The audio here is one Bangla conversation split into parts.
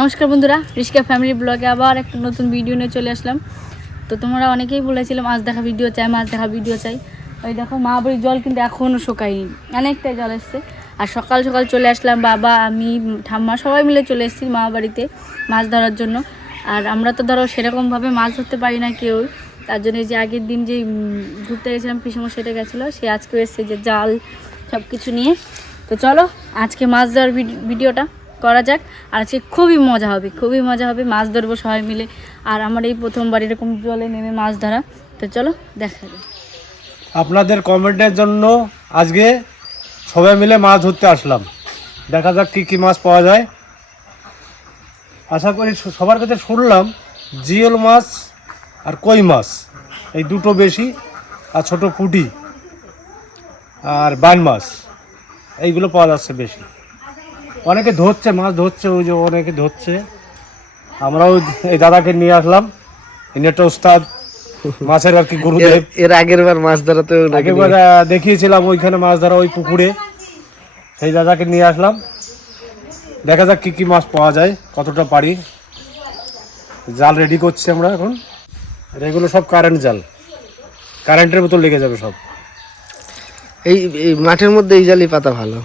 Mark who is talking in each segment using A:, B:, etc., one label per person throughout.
A: নমস্কার বন্ধুরা রিস্কা ফ্যামিলি ব্লগে আবার একটা নতুন ভিডিও নিয়ে চলে আসলাম। তো তোমরা অনেকেই বলেছিলে মাছ দেখা ভিডিও চাই মাছ দেখা ভিডিও চাই। ওই দেখো, মা বাড়ির জল কিন্তু এখনও শোকায়নি। অনেকটাই জল এসছে। আর সকাল সকাল চলে আসলাম, বাবা, আমি, ঠাম্মা সবাই মিলে চলে এসেছি মা বাড়িতে মাছ ধরার জন্য। আর আমরা তো ধরো সেরকমভাবে মাছ ধরতে পারি না কেউ। তার জন্য যে আগের দিন যে ঘুরতে গেছিলাম, পিসমো সেটা গেছিল, সে আজকেও এসছে যে জাল সব কিছু নিয়ে। তো চলো, আজকে মাছ ধরার ভিডিওটা করা যাক। আর আজকে খুবই মজা হবে, খুবই মজা হবে। মাছ ধরবো সবাই মিলে। আর আমার এই প্রথমবার এরকম জলে নেমে মাছ ধরা। তো চলো, দেখা যাক।
B: আপনাদের কমেন্টের জন্য আজকে সবাই মিলে মাছ ধরতে আসলাম। দেখা যাক কী কী মাছ পাওয়া যায়। আশা করি সবার কাছে শুনলাম জিওল মাছ আর কই মাছ। এই দুটো বেশি আর ছোট পুঁটি আর বান মাছ। এইগুলো পাওয়া যাচ্ছে বেশি। অনেকে ধরছে মাছ ধরছে ওই যে অনেকে ধরছে। আমরাও এই দাদাকে নিয়ে আসলাম। ইনি একটা উস্তাদ মাছের আর কি গুরুদেব।
C: এর- আগের বার মাছ ধরাতে
B: আগেবার আহ, দেখিয়েছিলাম ওইখানে মাছ ধরা ওই পুকুরে। সেই দাদাকে নিয়ে আসলাম। দেখা যাক কি কি মাছ পাওয়া যায় কতটা পারি। জাল রেডি করছি আমরা এখন। আর এগুলো সব কারেন্ট জাল। কারেন্টের মতো লেগে যাবে সব।
C: এই এই মাঠের মধ্যে এই জালই পাতা ভালো।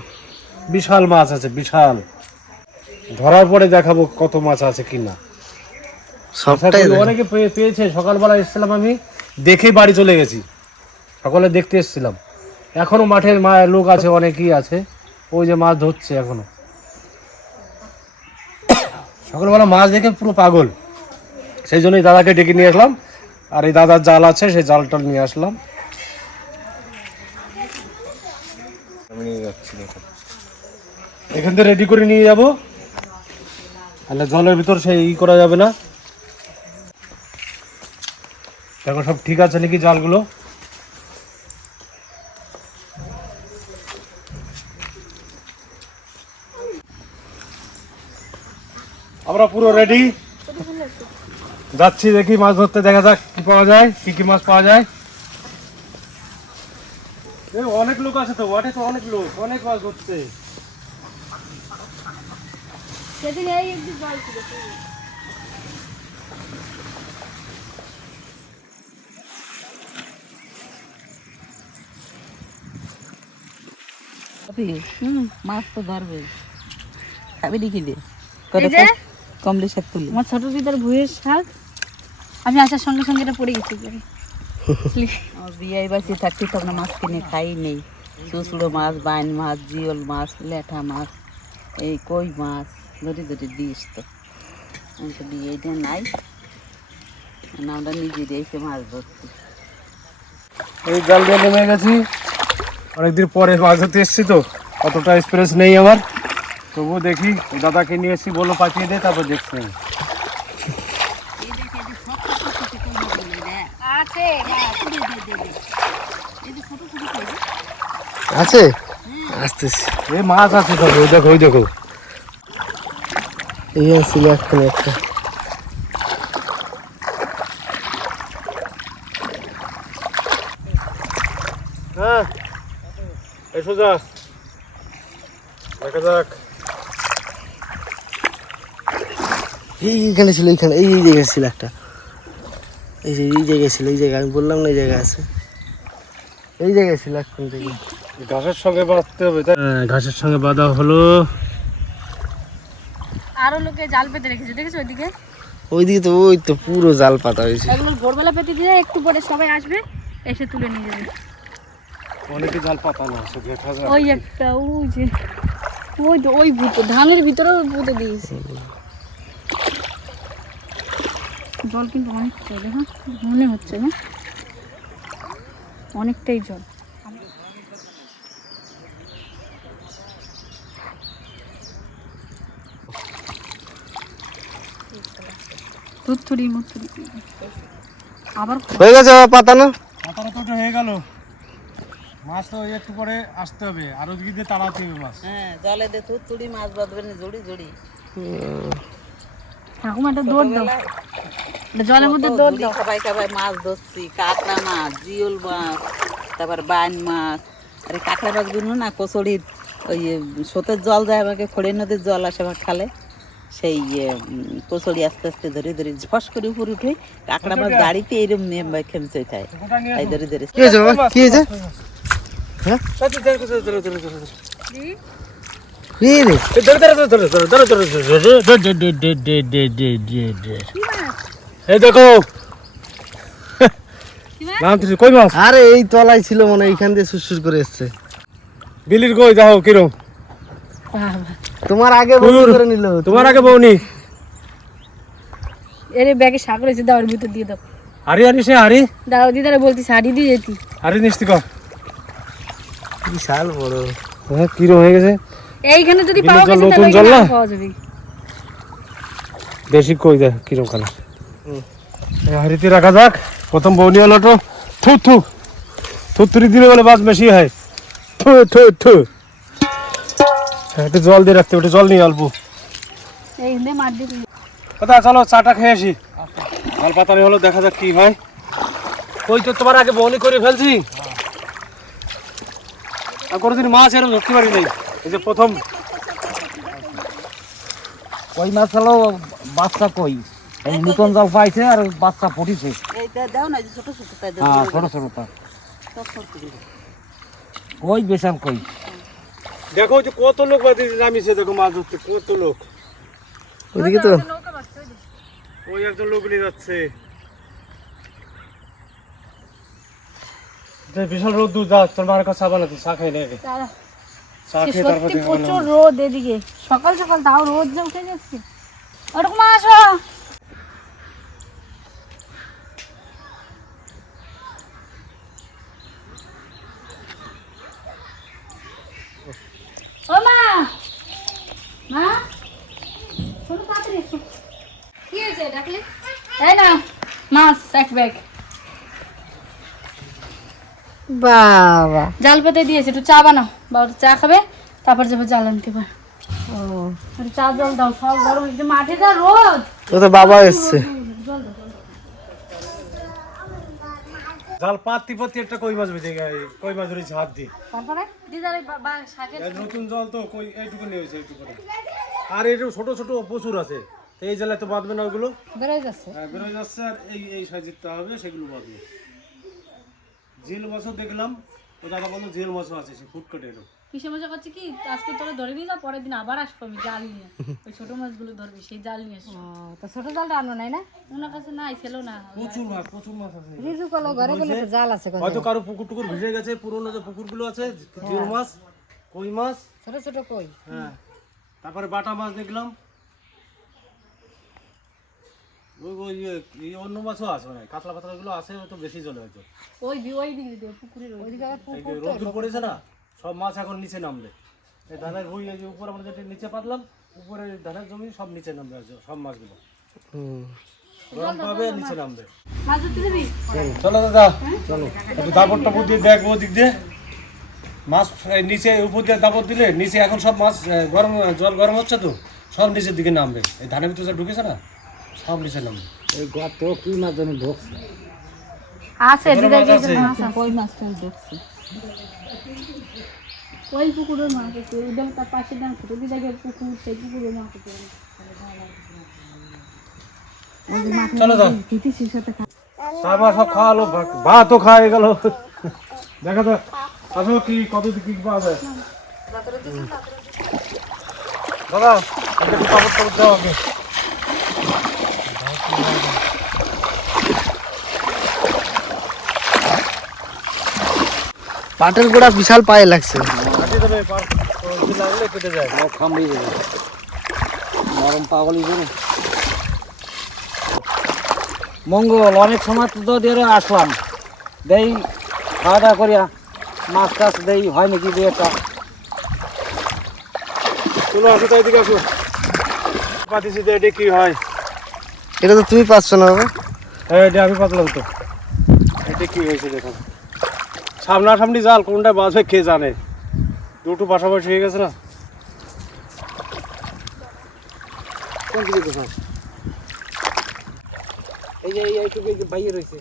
B: বিশাল মাছ আছে বিশাল। ধরার পরে দেখাবো কত মাছ আছে কি না আশা
C: সবটাই
B: অনেকে পেয়ে- পেয়েছে। সকালবেলা এসেছিলাম আমি দেখেই বাড়ি চলে গেছি। সকালে দেখতে এসেছিলাম। এখনও মাঠের মা লোক আছে অনেকেই আছে। ওই যে মাছ ধরছে এখনও। সকালবেলা মাছ দেখে পুরো পাগল। সেই জন্যই দাদাকে ডেকে নিয়ে আসলাম। আর এই দাদার জাল আছে সেই জালটা নিয়ে আসলাম। আমি নিয়ে যাচ্ছি। দেখো। এখান থেকে রেডি করে নিয়ে যাব। তাহলে জলের ভিতর সেই ই করা যাবে না। দেখো সব ঠিক আছে নাকি জালগুলো? আমরা পুরো রেডি যাচ্ছি দেখি মাছ ধরতে, দেখা যাক কি পাওয়া যায়, কি কি মাছ পাওয়া যায়। অনেক লোক আছে তো অনেক লোক, অনেক মাছ ধরছে।
A: সেদিন এই একটু জল ছিল
D: মাছ তো ধরবে। খাবি দেখি দে।
A: এই
D: কমলি শাক তুলি।
A: আমার ছোট দিদার ভুঁয়ের শাক। আমি আসার সঙ্গে সঙ্গে এটা পড়ে গেছি। একবারে।
D: আমার বিয়ে বাসি থাকতে তখন মাছ কিনে খাই নেই। চুচড়ো মাছ বাইন মাছ জিওল মাছ লেঠা মাছ এই কই মাছ? ধরে ধরে দিস তো আমি তো বিয়েটা নাই। আমরা নিজেরই এসে মাছ ধরছি
B: এই জাল দিয়ে নেমে গেছি। অনেকদিন পরে মাছ ধরতে এসেছি তো অতটা এক্সপিরিয়েন্স নেই আমার। তবুও দেখি দাদাকে নিয়ে এসেছি বলল পাঠিয়ে দে তারপর দেখছি।
C: আছে আসতেছি
B: এই মাছ আছে তো ওই দেখো ওই দেখো।
C: এই ছিল এখন একটা।
B: হ্যাঁ এই সোজা। দেখা যাক।
C: এইখানে ছিল এইখানে এই জায়গায় ছিল একটা। এই যে এই জায়গায় ছিল এই জায়গায় আমি বললাম না এই জায়গায় আছে। এই জায়গায় ছিল এখন থেকে
B: ঘাসের সঙ্গে বাঁধতে হবে হ্যাঁ ঘাসের সঙ্গে বাঁধা হলো।
A: আরও লোকে জাল পেতে রেখেছে দেখেছ ওইদিকে?
C: ওইদিকে তো ওই তো পুরো জাল পাতা হয়েছে।
A: এগুলো ভোরবেলা পেতে দিলে একটু পরে সবাই আসবে এসে তুলে নিয়ে যাবে।
B: অনেকে জাল পাতানো আছে দেখা যাক
A: ওই একটা ওই যে ওই তো ওই ভূতো ধানের ভিতরেও ভূতে দিয়েছে। জল কিন্তু অনেকটা দেখো মনে হচ্ছে না? অনেকটাই জল। তুত্তুরি মুত্তুরি। আবার
C: হয়ে গেছে পাতানো
B: পাতানো তো হয়ে গেল। মাছ তো একটু পরে আসতে হবে। আর ওদিকে দিয়ে তাড়াতে হবে মাছ।
D: হ্যাঁ জলে দে তুই মাছ বাঁধবে না জড়ি জড়ি
A: ঠাকুমা একটা দৌড় দাও। জলের মধ্যে দৌড় দাও।
D: সবাই সবাই মাছ ধরছি। কাঁকড়া মাছ জিওল মাছ তারপর বাইন মাছ। আরে কাঁকড়া মাছগুলো না কচড়ির ওই স্রোতের জল যায় আমাকে খড়ির নদীর জল আসে আমার খালে। সেই কচড়ি আস্তে আস্তে ধরে ধরে ফস করে উপরে উঠে কাঁকড়া মাছ গাড়িতে এরম খেমচে খায় তাই ধরে ধরে
C: কি হয়েছে বাবা কি হয়েছে হ্যাঁ কি রে
B: এই দেখো কই মাছ
C: আরে এই তলায় ছিল মনে হয় এইখান দিয়ে সুসুর করে এসছে
B: বিলির কই যাও কিরম
C: তোমার আগে বন্ধ করে নিল।
B: তোমার আগে বউনি
A: এর ব্যাগে শাক রয়েছে দাও ভিতর দিয়ে দাও।
B: হারি হারি সে হারি।
A: দাও দিদারে বলতি শাড়ি দিয়ে যেতি।
B: হারি নিস্তি কর।
C: বিশাল বড়।
B: হ্যাঁ কিরম হয়ে গেছে?
A: এইখানে যদি পাওয়া গেছে তাহলে
B: জল
A: এখানে
B: না?
A: পাওয়া যাবে।
B: দেশি কই দেখ কিরম কালার।
C: হুম।
B: হারিতে রাখা যাক। প্রথম বউনি হলো তো থু থু। থুতুরি দিলে বলে বাস বেশি হয়। থু থু থু। একটু জল দিয়ে রাখতে একটু জল নিয়ে অল্প কথা চলো চাটা খেয়ে আসি। জল পাতানি হলো দেখা যাক কি হয়। কই তো তোমার আগে বউনি করে ফেলছি। আর কোনোদিন মাছ এরকম ধরতে পারি নাই। এই যে প্রথম।
E: কই মাছ হলো বাচ্চা কই? এই নতুন জাল পাইছে আর বাচ্চা ফুটিছে
D: এইটা দাও ছোট ছোট
E: হ্যাঁ ছোট ছোট তা। কই বেশাল কই?
B: দেখো যে কত লোক বাদি নামিছে দেখো মাছ ধরতে কত লোক।
C: ওইদিকে তো।
B: ওই একজন লোক নিয়ে যাচ্ছে। বিশাল রোদ দূর যা তোর মার কাছে আবার না চা খাই না চা খেয়ে তারপর
A: সত্যি প্রচুর রোদ এদিকে। সকাল সকাল তাও রোদ যে উঠে যাচ্ছে ওরকম আসো। ও মা! মা! শোনো তাড়াতাড়ি এসো। কি হয়েছে ডাকলে? তাই না মাছ এক ব্যাগ।
C: বাবা।
A: জাল পেতে দিয়েছে একটু চা বানাও। বাবা চা খাবে তারপর যাবে জাল আনতে পার একটু চা জল দাও সব গরম মাঠে যা রোদ।
C: তো বাবা এসছে।
B: জাল পাতি পাতি একটা কই মাছ বেঁচে গেছে কই মাছ ধরেছে হাত দিয়ে।
A: তারপরে? দিদার শাকের
B: নতুন জল তো কই এইটুকু নিয়েছে এইটুকু আর একটু ছোট ছোট প্রচুর আছে এই জেলায় তো বাঁধবে না ওগুলো?
A: বেরোয় যাচ্ছে।
B: হ্যাঁ বেরোয় যাচ্ছে আর এই এই সাইজেরটা হবে সেগুলো বাঁধবে। জিল মাছও দেখলাম ও দাদা বলল জিল মাছও আছে সে ফুটকটেরও
A: কিসে মজা করছে কি? আজকে তোরা ধরে নিয়ে যা পরের দিন আবার আসব আমি জাল নিয়ে। ওই ছোট মাছগুলো ধরবি সেই জাল নিয়ে আসব।
F: তো ছোট জালটা আনো নাই না?
A: ওনার কাছে নাই ছিল না।
B: প্রচুর মাছ প্রচুর মাছ আছে।
F: রিজু কলো ঘরে বলে তো জাল আছে
B: হয়তো কারও পুকুর টুকুর ভিজে গেছে পুরোনো যে পুকুরগুলো আছে জিল মাছ কই মাছ?
F: ছোট ছোট কই?
B: হ্যাঁ। তারপরে বাটা মাছ দেখলাম। ওই ওই এই অন্য মাছও আছে মানে কাতলা পাতলা গুলো আছে হয়তো বেশি জলে হয়তো।
A: ওই ওই দিকে দিও পুকুরের ওই দিকে
B: যে পড়েছে না? সব মাছ এখন নিচে নামবে। এই ধানের ভুই এই যে উপর আমরা যেটা নিচে পাতলাম উপরে ধানের জমি সব নিচে নামবে সব মাছগুলো। গরম পাবে নিচে নামবে।
A: মাছ
B: চলো দাদা। চলো। একটু দাপট টাপট দিয়ে দেখব ওদিক দিয়ে। মাছ নিচে উপর দিয়ে দাপট দিলে নিচে এখন সব মাছ গরম জল গরম হচ্ছে তো সব নিচের দিকে নামবে। এই ধানের ভিতরে ঢুকেছে না সব নিচে নামবে।
E: এই গত কি মাছ জানি ঢুকছে?
A: আছে দিদা
B: মাছ
A: কই মাছটা দেখছি ওই পুকুরের মাছ আছে ওইটা তার পাশে দাম ছোট দিদা গিয়ে পুকুর সেই পুকুরের মাছ আছে
B: চলো সব খাওয়ালো ভাতও খাওয়া গেল। দেখা যাক। আসো কি কত কি পাওয়া যায়। দাদা এটা কি কাপড় টাপড় দাও আগে।
C: পাটের গোড়া বিশাল পায়ে লাগছে।
B: ওই লাগলে কেটে যায়।
E: খামড়ি দেবে নরম পাগলি দেবে মঙ্গল অনেক সময় তো দিয়ে আসলাম। দেই খাওয়া দাওয়া করিয়া মাছ টাছ দেই হয় নাকি দিয়ে একটা?
B: চলো আসো তাই দিকে আসো। পাতিছি তো এটা কি হয়?
C: এটা তো তুমি পাচ্ছ না বাবা।
B: হ্যাঁ এটা আমি পাতলাম তো। এটা কি হয়েছে দেখো। সামনাসামনি জাল কোনটা বাজবে কে জানে? দুটো পাশাপাশি হয়ে গেছে না?
E: কোন দিকে এই যে এই এইটুকু বাইরে রয়েছে।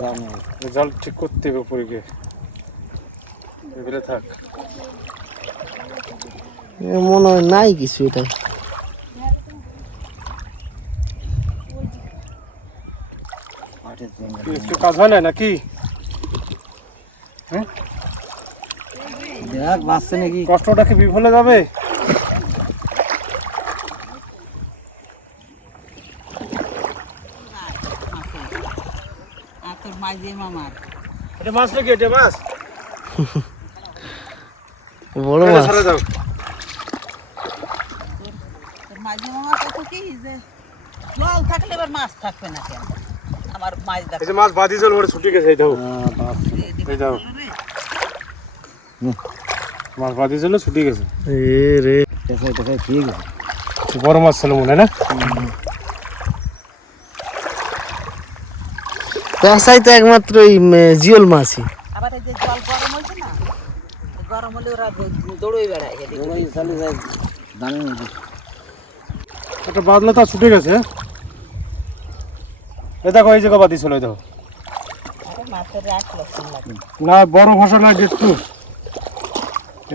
E: যাও না।
B: জাল ঠিক করতে হবে উপরে গিয়ে এবারে থাক।
C: মনে হয় নাই কিছু এটা।
B: কাজ হয় না নাকি?
E: দেখ বাঁচছে নাকি?
B: কষ্টটা কি বিফলে যাবে? এটা মাছ নাকি এটা মাছ?
C: বড়
B: এটা
C: মাছ।
B: ছেড়ে দাও
D: মাঝে মামা কত কি? যে জল থাকলে এবার মাছ থাকবে না কেন? আমার মাছ দেখ।
B: মাছ বাদি জল ওরে ছুটি গেছে এই দাও এই দাও মাছ বাদি জল ছুটি গেছে।
C: এ রে।
E: ঠিক আছে
B: বড় মাছ ছিল মনে না?
C: পেঁচাই তো একমাত্র উম, জিওল মাছই।
D: আবার এই যে জল গরম হয়েছে না গরম হলে ওরা দৌড়ই বেড়ায় এদিকে
E: ওই যায় দামি
B: একটা বাদলা তা ছুটে গেছে হ্যাঁ? এই দেখো এই জায়গা বাদি ছিল এই দেখো। না বড় ভাষা না একটু।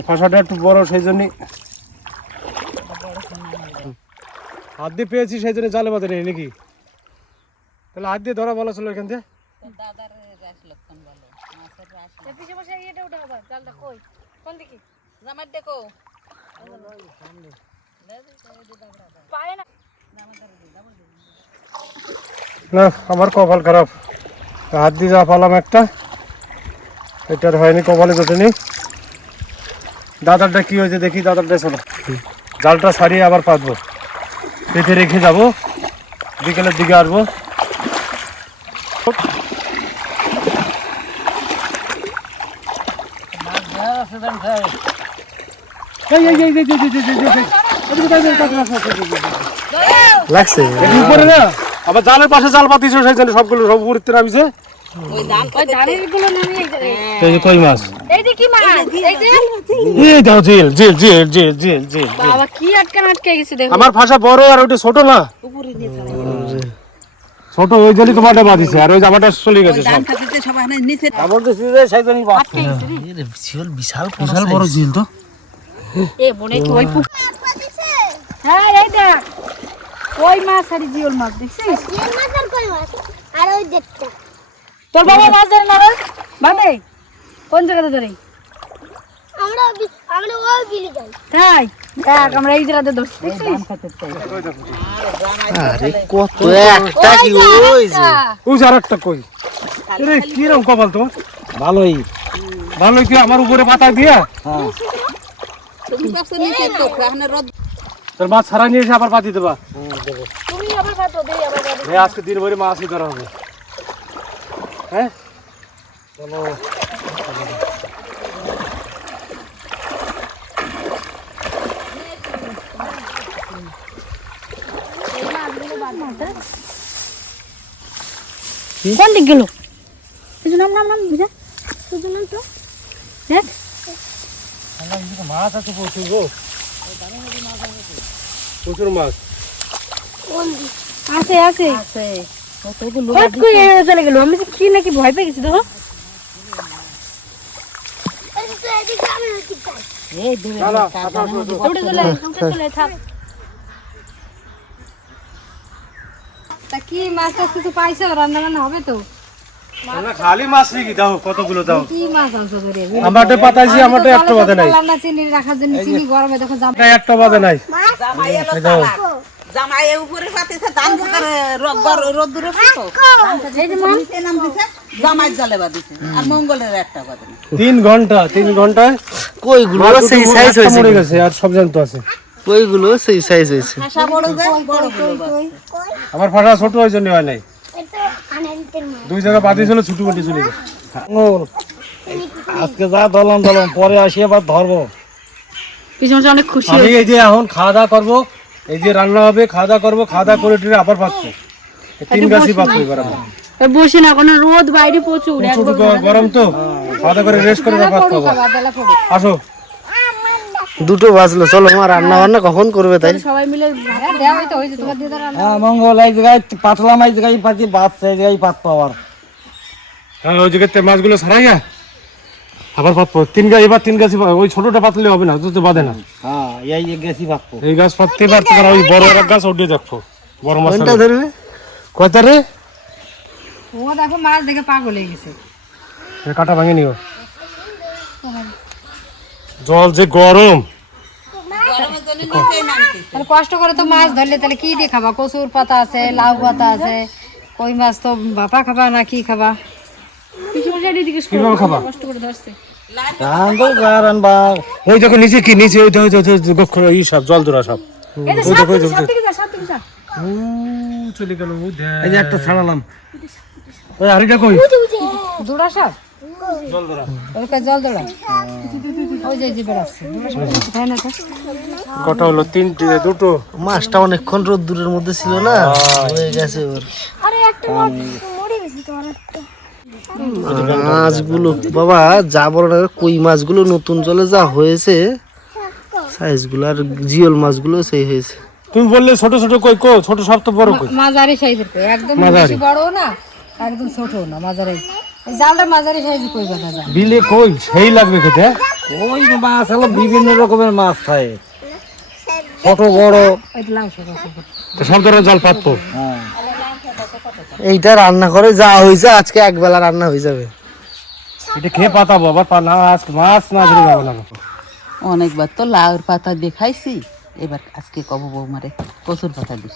B: ফাঁসাটা একটু বড় সেই জন্যই। হাত দিয়ে পেয়েছি সেই জন্য জালে বাজারে নেই নাকি? তাহলে হাত দিয়ে ধরা বলা ছিল এখান থেকে
A: না।
B: আমার কপাল খারাপ। হাত দিয়ে যা পালাম একটা এটার হয়নি কপালে জোটেনি দাদারটা কি হয়েছে দেখি দাদারটা শোনো। জালটা সারিয়ে আবার পাতবো। পেতে রেখে যাব। বিকেলের দিকে আসব।
C: লাগছে।
B: আবার জালের পাশে জাল পাতিস সবগুলো সব উপরে নামিছে।
D: ওই ধান
A: ওই ধানেরগুলো নেমে এই যে
B: কই মাছ?
A: এই যে কি মাছ? এই যে
B: এই দাও জেল জেল জেল জেল জেল জেল
A: বাবা কি আটকে আটকে গেছে দেখো।
B: আমার ভাষা বড় আর ওটা ছোট না?
D: উপরে নিচে
B: ছোট ওই জন্য তোমারটা বাঁধিছে আর ওই জামাটা চলে গেছে সব।
D: সবাই নিচে
E: তো সিজে
C: বিশাল
B: বিশাল বড় ঝিল তো।
A: এ বনে কি ওই পুক হ্যাঁ এই দেখ। ওই মাছ আর জিওল মাছ দেখছিস?
G: আর ওই দেখতে।
A: তোর বাবা মাছ ধরে না রে? বাদে কোন জায়গাতে ধরে?
G: আমরা আমরা ওই বিলি যাই।
A: তাই? দেখ আমরা এই জায়গাতে ধরছি
C: আরে কত একটা কি ওই যে
B: ওই যে আরেকটা কই? রে কি রকম কপাল তোমার?
E: ভালোই।
B: ভালো কি আমার উপরে পাতা দিয়া?
E: হ্যাঁ।
D: তুমি কাছে নিচে তো এখানে রোদ
B: তোর মাছ ছাড়া নিয়ে এসে আবার পাতি দেবা।
A: তুমি আবার ভাতো দেই আবার ভাতো
B: আজকে দিন ভরে মাছই ধরা হবে। হ্যাঁ?
A: কোন দিক গেল? নাম নাম নাম বুঝা? তুই নাম তো। দেখ।
B: মাছ আছে প্রচুর গো। প্রচুর মাছ।
A: আছে আছে।
D: আছে। কতগুলো
A: হট করে চলে গেল। আমি কি নাকি ভয় পেয়ে গেছি দেখো।
G: এই তো এদিকে আমি ওদিকে যাই
D: এই দূরে
B: না না আসো, আসো, আসো।
A: উঠে চলে চলে থাক।
F: তা কি মাছ টাছ কিছু পাইছো? রান্না বান্না হবে তো?
B: খালি মাছ নাকি? দাও কতগুলো দাও?
F: কি মাছ
B: আমারটা পাতাইছি আমারটা একটা বাদে নাই।
F: রান্না চিনি রাখার জন্য চিনি গরমে দেখো জাম।
B: একটা বাদে নাই।
D: জামাই এলো সালা জামাই উপরে পাতিছে ধান রোদ্দুরে ফুটো। নাম দিছে জামাই জালে বাদিছে আর মঙ্গলের একটা
B: তিন ঘণ্টা তিন ঘন্টায়
C: কইগুলো সেই সাইজ হয়েছে
B: মরে গেছে আর সব জানতো আছে।
C: কইগুলো সেই সাইজ হয়েছে।
D: আশা বড় যায় বড়গুলো
B: আমার ফাটা ছোট ওই জন্য হয় নাই। দুই জায়গা বাদি ছিল ছুটি মুটি চলে গেছে
E: আজকে যা দলম দলম পরে আসি আবার ধরবো।
A: পিছনে অনেক খুশি
B: আমি এই যে এখন খাওয়া দাওয়া করব এই যে রান্না হবে খাওয়া দাওয়া করব খাওয়া দাওয়া করে টিরে আবার পাচ্ছি তিন গাছই পাচ্ছি এবার আমরা।
A: বসে না কোনো রোদ বাইরে প্রচুর
B: গরম তো। খাওয়া দাওয়া করে রেস্ট করে ভাত খাব। আসো।
C: দুটো বাজলো চলো আমার রান্না বান্না কখন করবে তাই?
A: সবাই মিলে
F: রান্না
E: হ্যাঁ মঙ্গল এই জায়গায় পাতলাম এই জায়গায় পাতি বাঁচছে এই জায়গায় পাত পাওয়ার
B: হ্যাঁ ওই জায়গাতে মাছগুলো ছাড়াইয়া আবার পাতবো। তিন গাছ এবার তিন গাছ ওই ছোটটা পাতলে হবে না তো তো বাঁধে না।
E: হ্যাঁ এই গেছি ভাববো
B: এই গাছ পাততে পারতে পারে ওই বড় এক গাছ ওঠে দেখো বড় মাছ
C: কোনটা ধরবে
B: কয়টা রে
F: ও দেখো মাছ দেখে পাগল হয়ে গেছে।
B: কাটা ভাঙে নিও। জল যে গরম।
F: তাহলে কষ্ট করে তো মাছ ধরলে তাহলে কি দিয়ে খাবা? কচুর পাতা আছে লাউ পাতা আছে কই মাছ তো বাপা খাবা না কি খাবা?
A: কষ্ট করে ধরছে।
B: ওই দেখো নিচে কি? নিচে ওই দেখো ওই দেখো, ওই দেখো, গক্ষ এই সব জল সব। চলে গেল
E: এই যে একটা ছাড়ালাম।
B: ওই আরেকটা কই?
F: দুড়া সব?
B: জল ধরা।
F: জল দৌড়া ওই যে যে বেড়াচ্ছে দুড়া সব? খায় না তো।
B: কটা হলো? তিনটে দুটো।
C: মাছটা অনেকক্ষণ রোদ্দুরের মধ্যে ছিল না হয়ে গেছে ওর
G: আরে একটা মরে গেছে তো আরেকটা।
C: মাছগুলো বাবা যা বড় না কই মাছগুলো নতুন জলে যা হয়েছে সাইজগুলো আর জিওল মাছগুলো সেই হয়েছে।
B: তুমি বললে ছোট ছোট কই কো ছোট সব তো বড় কই?
F: মাঝারি সাইজের কই একদম বেশি বড় না একদম ছোট না মাঝারি। জালটা মাঝারি সাইজের কই বাঁধা যায়
B: বিলে কই সেই লাগবে খেতে হ্যাঁ?
E: ওই মাছ হলো বিভিন্ন রকমের মাছ খায়। ছোট বড়।
F: ওই তো
B: সব ধরনের জল পাতবো
E: হ্যাঁ।
C: এইটা রান্না করে যা হয়েছে আজকে একবেলা রান্না হয়ে যাবে।
B: এটা খেয়ে পাতাবো আবার না আজকে মাছ না ধরে যাব না
D: অনেকবার তো লাউর পাতা দেখাইছি এবার আজকে কব বৌমারে কচুর পাতা দেবো।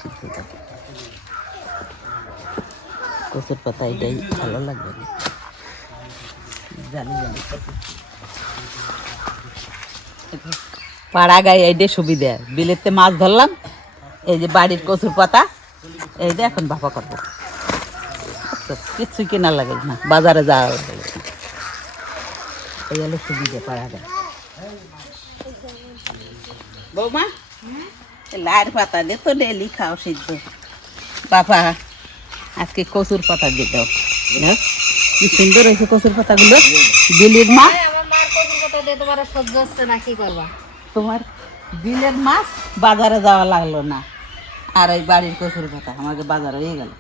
D: কচুর পাতা এটাই ভালো লাগবে জানি জানি। পাড়া গায়ে এইটাই সুবিধা বিলেতে মাছ ধরলাম এই যে বাড়ির কচুর পাতা এই যে এখন ভাপা করব? কিচ্ছু কেনা লাগে না বাজারে যাওয়া লাগে না। এই হলো সুবিধা পাড়া গায়ে বৌমা লাইর পাতা দিয়ে তো ডেলি খাও সিদ্ধ। বাবা আজকে কচুর পাতা দিয়ে দাও? কি সুন্দর হয়েছে কচুর পাতাগুলো। বিলের মাছ?
F: আমার মার কচুর পাতা দিয়ে তোমার সহ্য হচ্ছে না কি করবা?
D: তোমার বিলের মাছ বাজারে যাওয়া লাগল না। আর এই বাড়ির কচুর পাতা আমাকে বাজার হয়ে গেল।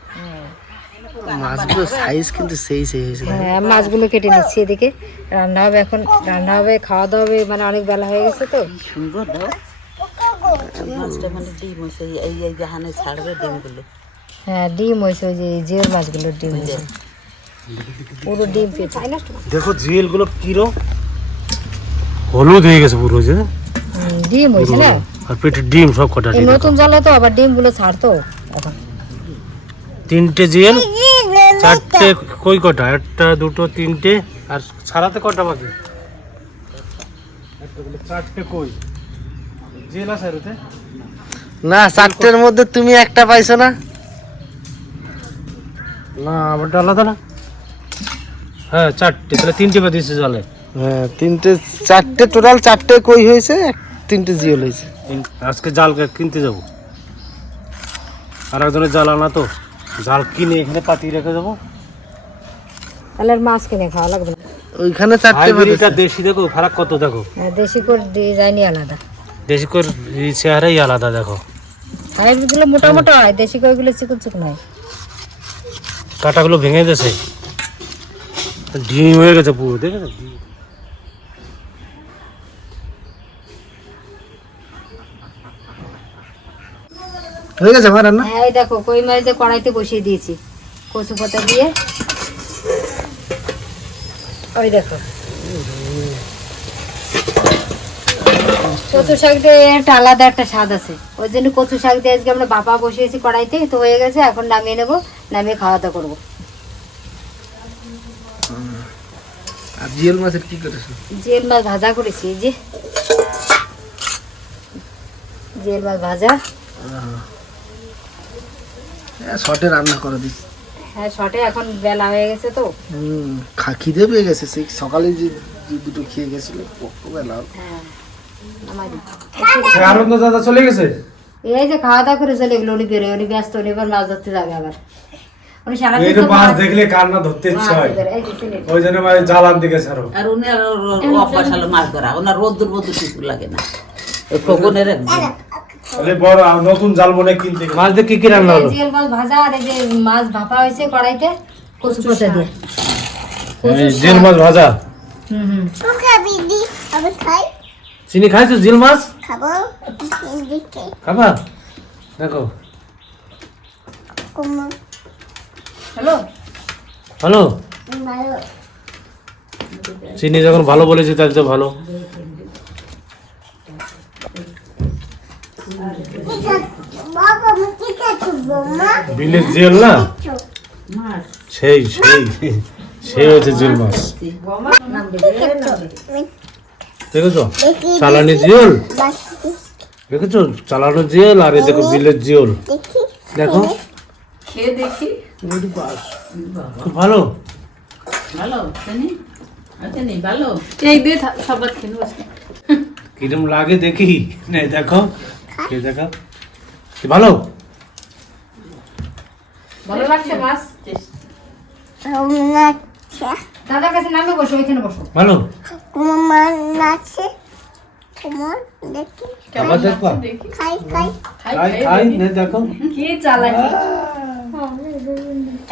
C: মাছগুলো সাইজ কিন্তু সেই সেই হয়েছে।
F: হ্যাঁ মাছগুলো কেটে নিচ্ছি এদিকে। রান্না হবে এখন রান্না হবে খাওয়া দাওয়া হবে মানে অনেক বেলা হয়ে গেছে তো।
D: সুন্দর দাও। মাছটা মানে ডিম হয়েছে এই এই জাহানে ছাড়বে ডিমগুলো।
F: হ্যাঁ ডিম হয়েছে ওই যে জিওর মাছগুলোর ডিম হয়েছে। পুরো ডিম পেয়েছে
B: দেখো জিএলগুলো কিরো হলুদ হয়ে গেছে পুরো যে
F: ডিম হয়েছে না?
B: আর পেটের ডিম সব কটা
F: এই নতুন জলে তো আবার ডিমগুলো ছাড়তো। এখন
B: তিনটে জিএল চারটে কই কটা? একটা দুটো তিনটে আর ছাড়াতে কটা বাকি? চারটে কই? জেল আছে?
C: না চারটের মধ্যে তুমি একটা পাইছো না?
B: না আবার আলাদা না। হ্যাঁ চারটে তাহলে তিনটে বা দিয়েছে জলে
C: হ্যাঁ তিনটে চারটে টোটাল চারটে কই হয়েছে তিনটে জিওল হয়েছে
B: আজকে জাল কিনতে যাব? আর একজনের জাল আনা তো। জাল কিনে এখানে পাতিয়ে রেখে দেবো
F: তাহলে মাছ কিনে খাওয়া লাগবে না।
C: ওইখানে চারটে
B: হাইব্রিডটা দেশি দেখো ফারাক কত দেখো?
F: হ্যাঁ, দেশি করে ডিজাইনই আলাদা।
B: দেশি করে চেহারাই আলাদা দেখো।
F: হাইব্রিডগুলো মোটা মোটা হয় দেশি কইগুলো চিকন চিকন হয়।
B: কাটাগুলো ভেঙে গেছে। ডিম হয়ে গেছে পুরো দেখেছ?
C: হয়ে গেছে আমার রান্না?
F: হ্যাঁ এই দেখো কই মাছ দিয়ে কড়াইতে বসিয়ে দিয়েছি। কচু পাতা দিয়ে। ওই দেখো। কচু শাক দিয়ে একটা আলাদা একটা স্বাদ আছে। ওই জন্য কচু শাক দিয়ে আজকে আমরা বাপা বসিয়েছি কড়াইতে তো হয়ে গেছে এখন নামিয়ে নেব নামিয়ে খাওয়া দাওয়া করব।
C: আর জিওল মাছের কি করেছ?
F: জিয়েল মাছ ভাজা করেছি এই যে। জিয়েল মাছ ভাজা।
C: শর্টে রান্না করে দিস।
F: হ্যাঁ শর্টে এখন বেলা হয়ে গেছে তো।
C: হুম খিদে পেয়ে গেছে সেই সকালে যে দুটো খেয়ে গেছিল বেলা
F: হ্যাঁ
B: আনন্দ দাদা চলে গেছে?
F: এই যে খাওয়া দাওয়া করে চলে গেলো উনি বেরোয় উনি ব্যস্ত উনি এবার মাছ ধরতে যাবে আবার। উনি
B: এই
F: তো
B: মাছ দেখলে কান্না ধরতে ইচ্ছা হয়। ওই জন্য আর
D: উনি আর অভ্যাস হলো মাছ ধরা ওনার রোদ্দুর বদ্দুর কিছু লাগে না। খগনের একজন
B: তাহলে বড় নতুন জাল মনে কিনতে মাছ দিয়ে কি কি রান্না হলো?
F: জিয়েল মাছ ভাজা আর এই যে মাছ ভাপা হয়েছে কড়াইতে কচু পাতা দিয়ে।
B: জিল মাছ ভাজা?
F: হুম হুম।
G: তুই খাবি দি আমি খাই।
B: চিনি খাইছো জিল মাছ?
G: খাব।
B: খাবা? দেখো।
A: হ্যালো?
B: ভালো। চিনি যখন ভালো বলেছে তাহলে তো ভালো
G: বাবা আমি কি খাচ্ছি মা
B: বিলের জিল না? সেই সেই সেই হচ্ছে জিল মাছ। দেখেছ? চালানি জিওল দেখেছ? চালানো জিওল আর এই দেখো বিলের জিওল
G: দেখো।
B: খুব ভালো। কিরম লাগে দেখি। দেখো কে দেখো কি ভালো?
F: ভালো লাগছে মাছ? দাদার কাছে নামে বসো ওইখানে বসো।
B: ভালো?
G: কুমো মা নাচছে। কুমো দেখি।
B: আবার দেখবা?
G: খাই খাই
B: খাই। খাই নে দেখো।
A: কি চালাকি।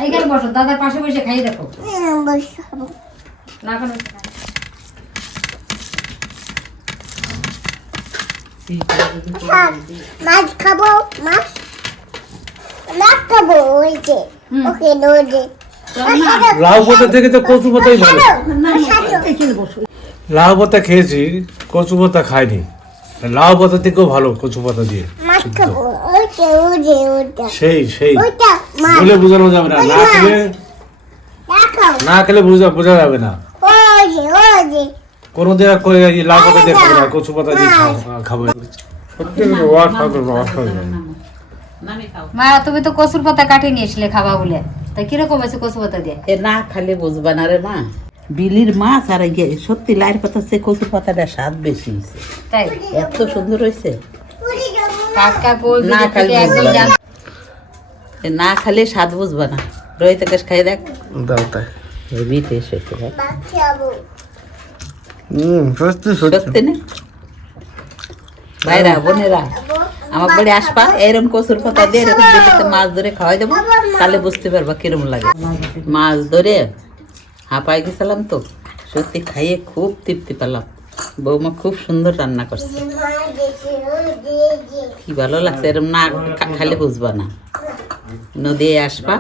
F: এইখানে বসো দাদার পাশে বসে খাই দেখো।
G: বসো।
F: না কোনো
G: মাছ খাব মাছ? মাছ খাব ওই যে ওকে দৌড়ে
B: লাউ পাতা থেকে তো কচু পাতাই ভালো। লাউ পাতা খেয়েছি কচু পাতা খাইনি। লাউ পাতা থেকেও ভালো কচু পাতা দিয়ে। সেই সেই। বলে বোঝানো যাবে না। না খেলে না খেলে বোঝা বোঝা যাবে না।
G: যে
B: কোনোদিন আর দিয়ে খাব না কচু পাতা দিয়ে খাব খাব। সত্যি খাবে ওয়াশ খাবে।
F: মা তুমি তো কচুর পাতা কাটে নিয়ে এসলে খাবা বলে। তাই কীরকম আছে কচু পাতা দিয়ে?
D: এ না খালি বুঝবা না রে মা। বিলির মাছ আর এই যে সত্যি লাইর পাতা সে কচুর পাতাটা স্বাদ বেশি
F: তাই?
D: এত সুন্দর হয়েছে। না খালে
F: একদম
D: না। এ না খালি স্বাদ বুঝবা না। রোহিত কাছ খাই দেখ।
C: দাও তাই।
D: হেভি টেস্ট হয়েছে
G: খাব
C: হুম, সত্যি সত্যি।
D: না? ভাইরা আমার বাড়ি আসবা এরকম কচুর পাতা দিয়ে এরকম মাছ ধরে খাওয়াই দেবো, তাহলে বুঝতে পারবা কিরম লাগে। মাছ ধরে হাঁপাই গেছিলাম তো, সত্যি খাইয়ে খুব তৃপ্তি পেলাম। বৌমা খুব সুন্দর রান্না করছে। কি ভালো লাগছে এরকম না খালি বুঝবা না। নদী আসবা।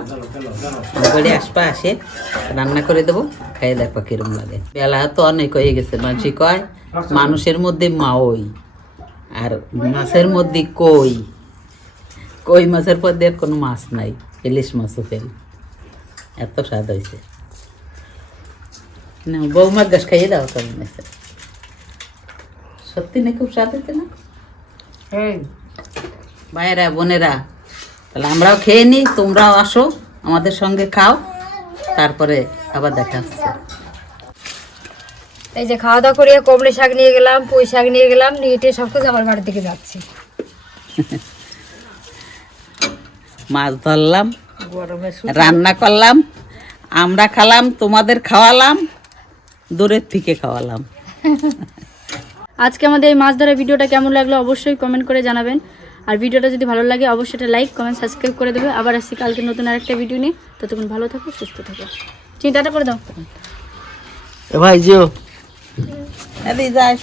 D: বাড়ি আসবা আসে রান্না করে দেবো। খাইয়ে দেখবা কিরম লাগে। বেলা তো অনেক হয়ে গেছে মানুষই কয় মানুষের মধ্যে মাওই আর মাছের মধ্যে কই। কই মাছের পর দিয়ে কোনো মাছ নাই ইলিশ মাছও ফেল। এত স্বাদ হয়েছে। না বৌমার গাছ খাইয়ে দাও কেমন হয়েছে সত্যি না খুব স্বাদ হয়েছে না? ভাইয়েরা বোনেরা তাহলে আমরাও খেয়ে নিই তোমরাও আসো আমাদের সঙ্গে খাও তারপরে আবার দেখা হচ্ছে।
F: এই যে খাওয়া দাওয়া করে কমলি শাক নিয়ে গেলাম পুঁই শাক নিয়ে গেলাম নিয়ে টিয়ে সব কিছু আমার বাড়ির দিকে যাচ্ছি।
D: মাছ ধরলাম রান্না করলাম আমরা খালাম তোমাদের খাওয়ালাম দূরের থেকে খাওয়ালাম।
A: আজকে আমাদের এই মাছ ধরা ভিডিওটা কেমন লাগল অবশ্যই কমেন্ট করে জানাবেন। আর ভিডিওটা যদি ভালো লাগে অবশ্যই একটা লাইক কমেন্ট সাবস্ক্রাইব করে দেবে। আবার আসছি কালকে নতুন আরেকটা ভিডিও নিয়ে। ততক্ষণ ভালো থাকো সুস্থ থাকো। চিন্তাটা করে দাও।
C: এ ভাই জিও
D: এদিকে যাই।